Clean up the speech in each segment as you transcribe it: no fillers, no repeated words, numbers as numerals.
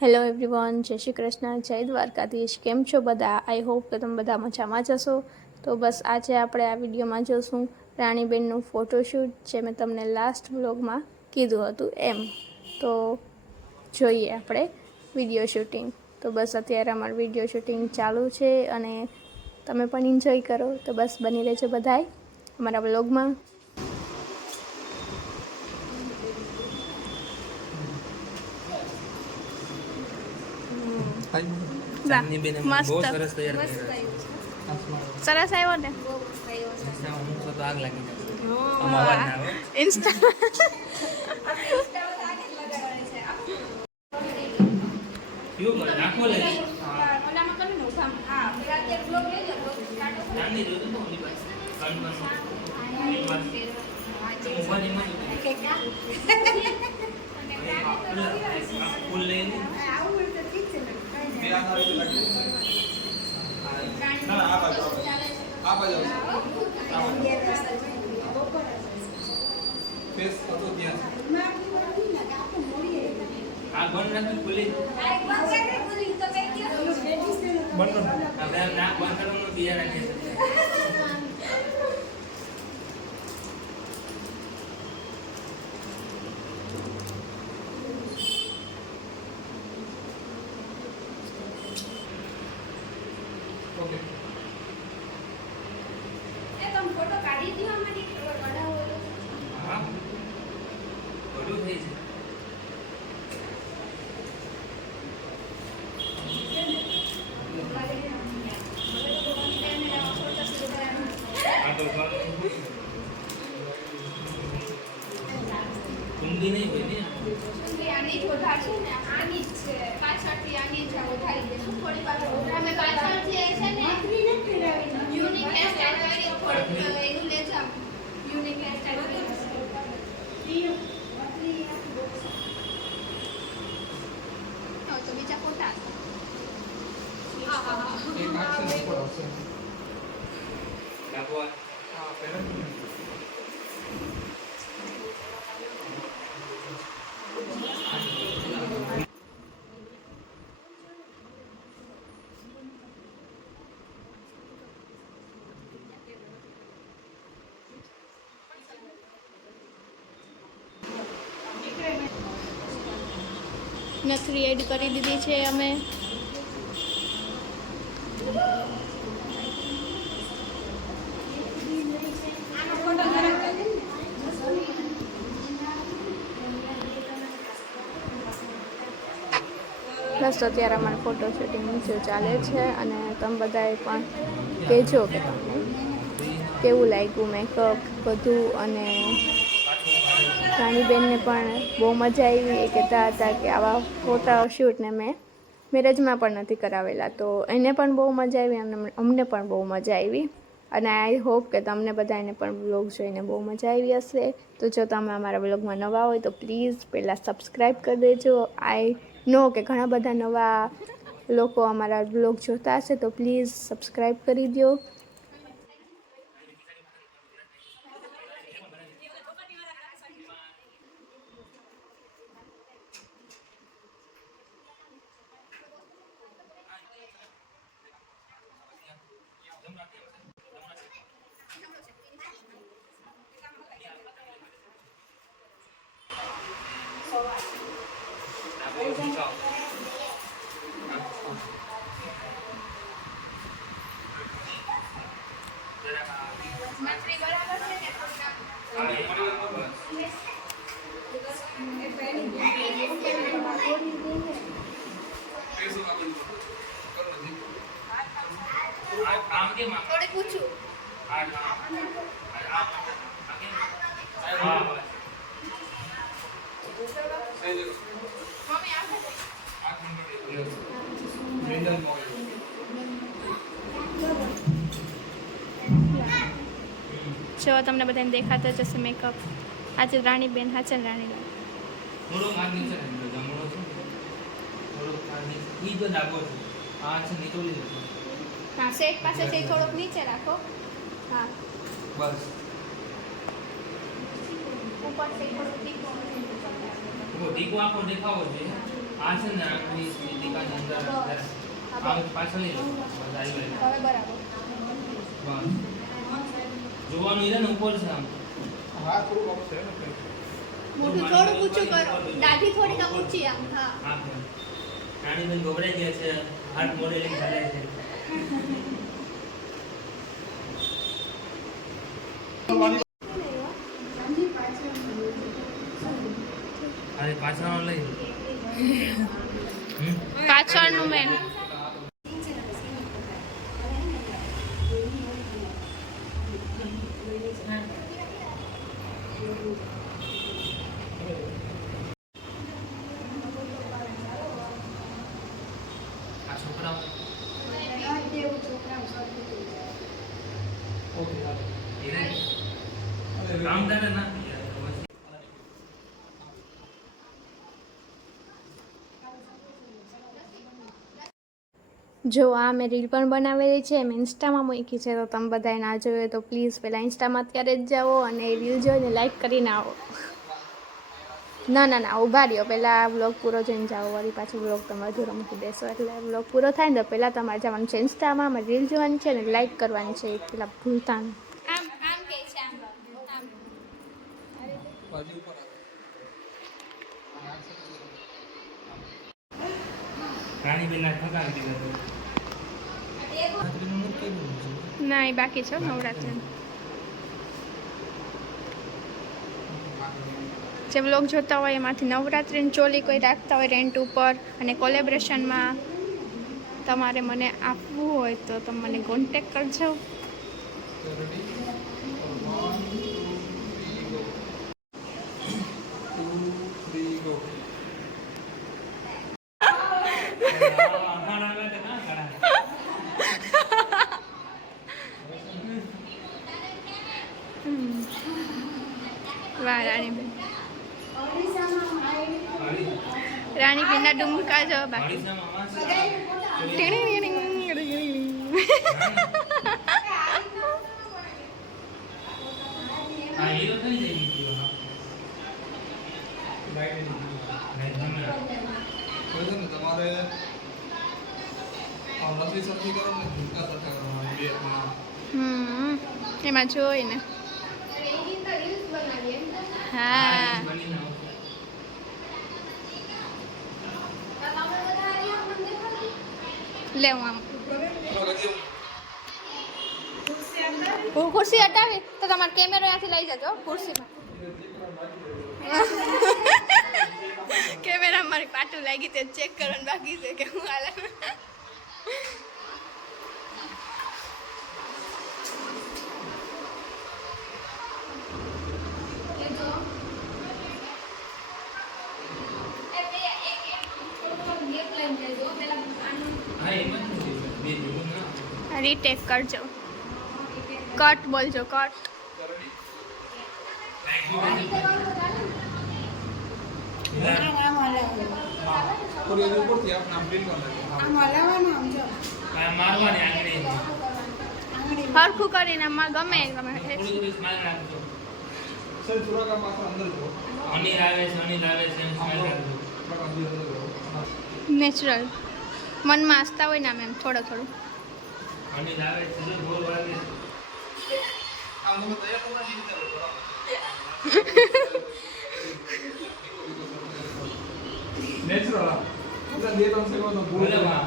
Hello everyone, જય શ્રી કૃષ્ણ, જય દ્વારકાધીશ. કેમ છો બધા? આઈ હોપ કે તમે બધા મજામાં જ હશો. તો બસ આજે આપણે આ વિડીયોમાં જોશું રાણીબેનનું ફોટોશૂટ, જે મેં તમને લાસ્ટ વ્લોગમાં કીધું હતું એમ. તો જોઈએ આપણે વિડીયો શૂટિંગ. તો બસ અત્યારે અમારું વિડીયો શૂટિંગ ચાલુ છે અને તમે પણ એન્જોય કરો. તો બસ બની રહેજો બધાય અમારા વ્લોગમાં. મસ્ત સરસ આવ્યો ને. ઇન્સ્ટા ફોટો કાઢી દો અમારી કઢાવો. હા બધું થઈ છે. કુંડી નહીં હોય ને, કુંડી આની જ વધારે છે ને, આની જ છે પાછળથી, આની જ વધારી દે શું થોડી પાછળ અમે પાછળથી છે ને યુનિક હેર સ્ટાઈલ કરી થોડી એનું લે જા યુનિક હેર સ્ટાઈલ તો બીજા ફોટા હા હા હા એક આક્ષન ઉપર આવશે લાગો આ પહેલા નથરી એડ કરી દીધી છે અમે. બસ અત્યારે અમારું ફોટો શૂટિંગ નીચે ચાલે છે અને તમે બધાએ પણ કહેજો કે તમને કેવું લાગ્યું મેકઅપ બધું. અને રાણીબેનને પણ બહુ મજા આવી. એ કહેતા હતા કે આવા ફોટા શૂટને મેં મેરેજમાં પણ નથી કરાવેલા, તો એને પણ બહુ મજા આવી અને અમને પણ બહુ મજા આવી. અને આઈ હોપ કે તમને બધાને પણ બ્લોગ જોઈને બહુ મજા આવી હશે. તો જો તમે અમારા બ્લોગમાં નવા હોય તો પ્લીઝ પહેલાં સબસ્ક્રાઈબ કરી દેજો. આઈ નો કે ઘણા બધા નવા લોકો અમારા બ્લોગ જોતા હશે, તો પ્લીઝ સબસ્ક્રાઈબ કરી દો. થોડી પૂછું જો તમને બધાને દેખાતો જશે મેકઅપ. આજે રાણીબેન હાચન રાણીબેન થોડો માગી છે ને જમણો છે થોડો માગી ઈ તો ડાકો છે આ છે નીચોડી દો. હા સેટ પાસે છે થોડોક નીચે રાખો. હા બસ ઉપર से થોડું તીખું તીખું આખો દેખાવો જોઈએ. આ છે ને આંગળી ટીકાની અંદર આ પાછળ નહીં હવે બરાબર જોવાનું છે ને ઉપર છે આમ હા થોડું ઓફ છે ને મોઢું થોડું ઊંચું કરો દાઢી થોડીક આમ ઊંચી આમ હા હા રાણીબેન ગભરાઈ ગયા છે હાર્ટ મોડેલિંગ ચાલે છે અરે પાછળનો લઈ પાછળનું મેન આ છોકરાઓ કામ કરે ના જો આ મેં રીલ પણ બનાવેલી છે મેં ઇન્સ્ટામાં મૂકી છે તો તમે બધાએ ના જોયું તો પ્લીઝ પહેલાં ઇન્સ્ટામાં અત્યારે જ જાઓ અને એ રીલ જોઈને લાઈક કરીને આવો ના ઊભા રહ્યો પહેલાં બ્લોગ પૂરો જોઈને જાઓ વળી પાછું બ્લોગ તમે અધૂરો મૂકી દેશો એટલે બ્લોગ પૂરો થાય ને તો પહેલાં તમારે જવાનું છે ઇન્સ્ટામાં મારે રીલ જોવાની છે ને લાઈક કરવાની છે એ પહેલાં ભૂલતા નહીં બાજુ ઉપર રાણીબેન ના ઠકાવી દીધા ના એ બાકી છે નવરાત્રિ જે બ્લોગ જોતા હોય એમાંથી નવરાત્રિની ચોલી કોઈ રાખતા હોય રેન્ટ ઉપર અને કોલેબ્રેશનમાં તમારે મને આપવું હોય તો તમે મને કોન્ટેક કરજો વાહ રાણીબેન રાણીબેનના ડુમકા જો બાકી તમારે રસોઈ સરખી કરો ને ભૂલકા સરખા કરવાના એમાં જોઈને હા લે હું આમ હું ખુરશી હટાવી તો તમારો કેમેરો ત્યાંથી લઈ જજો ખુરશીમાં કેમેરા મારી પાટું લાગી તે ચેક કરવાનું બાકી છે કે હું હાલે રીટેક કરજો કટ બોલજો કટ થોડી હજુ ઉપરથી આપણે આમ પ્રિન્ટ મારવાની આંગળી હરખું કરીને ગમે ગમે થોડી થોડી સ્માઈલ રાખજો સર થોડા કામ પાછળ અંદર જો અનિલ આવે છે એમ સ્માઈલ રાખજો થોડા અંદર જો નેચરલ મનમાં આસ્તા હોય ને આમ એમ થોડું થોડું અનિલ આવે છે જો બોલ વાગે આમ તમે તૈયાર તો નથી નેચરલ એટલે 2-3 સેકન્ડ તો ભૂલ બોલે ના વાહ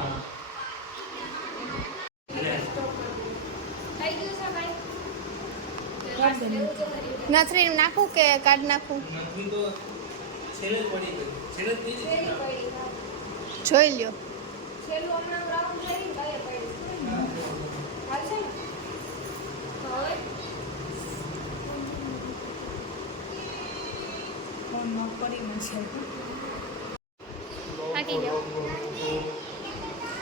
નથરી નાખું કે કાઢ નાખું નથી તો છેલ્લે પડી ગઈ છેલ્લે થઈ ગઈ જોઈ લ્યો થાકી જાઓ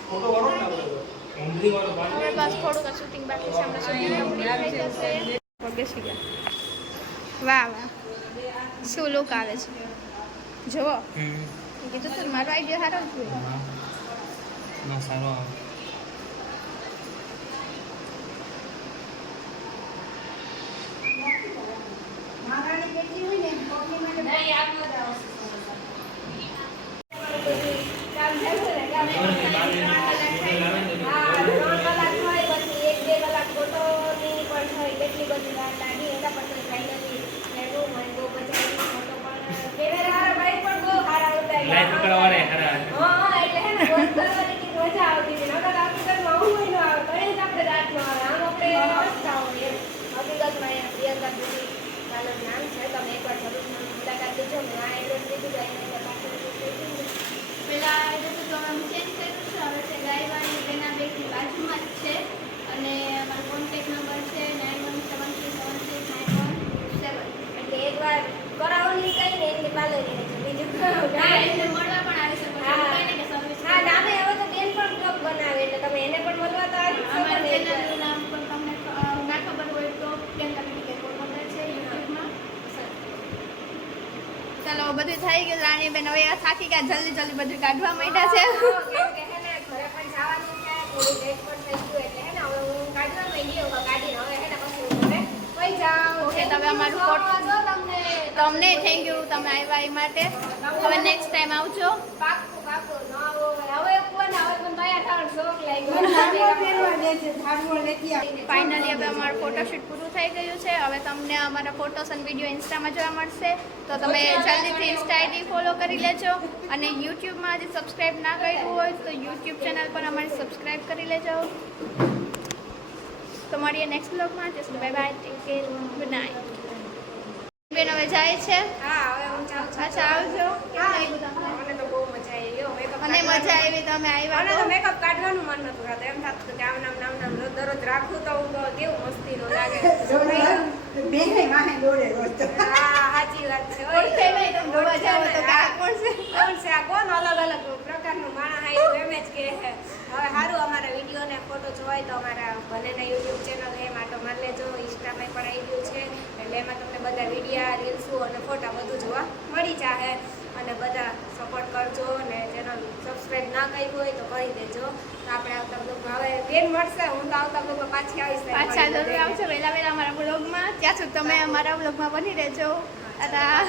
ફોટો વાળો ને આપણે ઊંધરી વાળો બાજુ હવે બસ થોડુંક શૂટિંગ બાકી છે હમણાં શૂટિંગ કમ્પ્લીટ થઈ જશે બેસી ગયા વાહ વાહ શું લુક આવે છે જુઓ કીધું તું મારો આઈડિયા સારો જ હોય ના સારો આવે લાઈફ પકડવાને હરા પેલા એડ્રેસ તો અમે ચેન્જ કર્યું છે, હવે છે ગાયવાડી બેના બેકની બાજુમાં જ છે અને અમારો કોન્ટેક્ટ નંબર છે 9173769117. એટલે એકવાર કરાવવાની કઈ ને એની પાર્લરની છે બીજું હા, એને મળવા પણ આવી શકો છો. એવું કંઈ નહીં કે સર્વિસ હા નામે હવે તો બેન પણ બ્લોગ બનાવે એટલે તમે એને પણ મળવા તો આવી શકો અમારી ને એટલે. ચેનલનું નામ પણ તમને ના ખબર હોય તો પ્રિયંકા બ્યુટી પોરબંદર છે યુટ્યુબમાં. ચાલો બધું થઈ ગયું રાણીબેન, હવે આ થાકી ગયા, જલ્દી જલ્દી બધું કાઢવા માંડ્યા છે. કેમ કે હે ને ઘરે પણ જવાનું છે, થોડું લેટ પણ થઈ ગયું એટલે હે ને હવે હું કાઢવા માંડી હવે કાઢીને હવે હે ને પછી હું ઘરે વઈ જાઉં. ઓકે, તમે અમારું તમને થેન્ક યુ, તમે આવ્યા એ માટે. હવે નેક્સ્ટ ટાઈમ આવજો. પાક્કું પાક્કું ન આવો હવે કોણ હવે પણ તૈયાર થવાનો શોખ લાગ્યો. ફાઇનલી હવે અમારું ફોટોશૂટ પૂરું થઈ ગયું છે. હવે તમને અમારા ફોટોસ અને વિડીયો ઇન્સ્ટામાં જોવા મળશે, તો તમે જલ્દીથી ઇન્સ્ટા આઈડી ફોલો કરી લેજો અને યુટ્યુબમાં હજી સબસ્ક્રાઈબ ના કર્યું હોય તો યુટ્યુબ ચેનલ પર અમારી સબસ્ક્રાઈબ કરી લેજો. તો મળીએ નેક્સ્ટ બ્લોગમાં. Just bye bye, take care, good night. બેન હવે જાય છે. હા હવે હું જાઉં છું. અચ્છા, આવજો. કેવું લાગ્યું તમને? મને તો બહુ મજા આવી હો મેકઅપ મને મજા આવી, તમે આવ્યા મને તો. તો મેકઅપ કાઢવાનું મન નતું થતું, એમ થતું કે આમ નામ દરરોજ રાખું તો હું તો કેવું મસ્તીનું લાગે. હા સાચી વાત છે. કોણ છે ભાઈ, તમે જોવા જાઓ તો કાં કોણ છે? કોણ છે આ? કોણ અલગ અલગ પ્રકારનું માણસ આવ્યું એમ જ કે હવે સારું અમારા વિડીયો ને ફોટો જોવાય તો અમારા બંનેના યુટ્યુબ ચેનલ એ માટો મારી લેજો. ઇન્સ્ટામાં પણ આવી ગયું છે એટલે એમાં તમને બધા વિડીયા, રીલ્સો અને ફોટા બધું જોવા મળી જાહે અને બધા સપોર્ટ કરજો અને ચેનલ સબસ્ક્રાઈબ ના કર્યું હોય તો કરી દેજો. તો આપણે આવતા બ્લોગમાં હવે બેન મળશે, હું તો આવતા બ્લોગમાં પાછી આવીશ. પાછા જરૂર આવજો વહેલા વહેલા અમારા બ્લોગમાં. ત્યાં સુધી તમે અમારા બ્લોગમાં બની રહેજો. દાદા.